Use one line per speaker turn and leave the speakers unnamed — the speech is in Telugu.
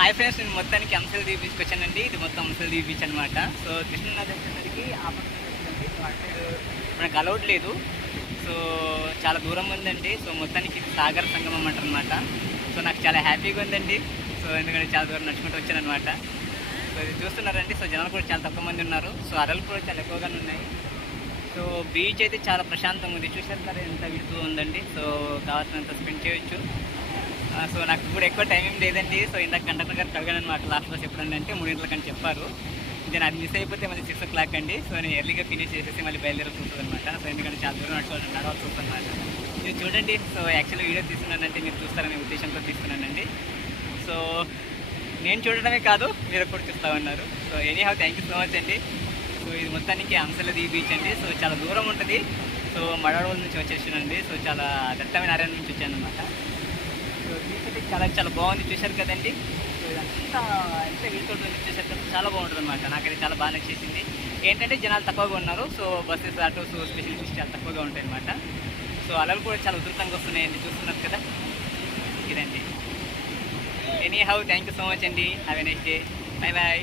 హాయ్ ఫ్రెండ్స్ నేను మొత్తానికి అంశలు బీచ్కి వచ్చానండి. ఇది మొత్తం అంశలు బీచ్ అనమాట సో కృష్ణానది వచ్చేసరికి ఆ మనకు అలౌడ్ లేదు. సో చాలా దూరం ఉందండి. సో మొత్తానికి ఇది సాగర సంగమం అంటారనమాట సో నాకు చాలా హ్యాపీగా ఉందండి. సో ఎందుకంటే చాలా దూరం నడుచుకుంటూ వచ్చానమాట సో ఇది చూస్తున్నారండి. సో జనాలు కూడా చాలా తక్కువ మంది ఉన్నారు. సో అరలు కూడా చాలా ఎక్కువగానే ఉన్నాయి. సో బీచ్ అయితే చాలా ప్రశాంతంగా ఉంది. చూసారు కదా ఎంత విడుతూ ఉందండి. సో కావాల్సినంత స్పెండ్ చేయొచ్చు. సో నాకు ఇప్పుడు ఎక్కువ టైం ఏం లేదండి. సో ఇందాక కండక్టర్ గారు కలగాను అనమాట లాస్ట్ బస్ ఎప్పుడండి అంటే మూడింటికి అని చెప్పారు. నేను అది మిస్ అయిపోతే మళ్ళీ సిక్స్ ఓ క్లాక్ అండి. సో నేను ఎర్లీగా ఫినిష్ చేసేసి మళ్ళీ బయలుదేరాల్సి ఉంటుంది అనమాట సో ఎందుకంటే చాలా దూరం నడుచుకోవాలి నడవాల్సి వస్తుంది అనమాట మీరు చూడండి. సో యాక్చువల్లీ వీడియో తీస్తున్నానంటే మీరు చూస్తారనే ఉద్దేశంతో తీస్తున్నానండి. సో నేను చూడడమే కాదు మీరు కూడా చూస్తూ ఉన్నారు. So anyhow thank you so much అండి. సో ఇది మొత్తానికి అంశలది బీచ్ అండి. సో చాలా దూరం ఉంటుంది. సో మడవల నుంచి వచ్చేసానండి సో చాలా దట్టమైన అరణ్యం నుంచి వచ్చాను అనమాట కలర్ చాలా చాలా బాగుంది చూశారు కదండి. అంతా ఇదంతా ఎంత వీలుతోటి ఉంది చాలా బాగుంటుంది అనమాట నాకైతే చాలా బాగా నచ్చేసింది. ఏంటంటే జనాలు తక్కువగా ఉన్నారు సో బస్సెస్ ఆటోస్ స్పెషలిస్ట్ చాలా తక్కువగా ఉంటాయి అనమాట సో అలలు కూడా చాలా ఉధృతంగా వస్తున్నాయండి చూస్తున్నారు కదా. ఇదండి. Anyhow thank you so much అండి. Have a nice day bye bye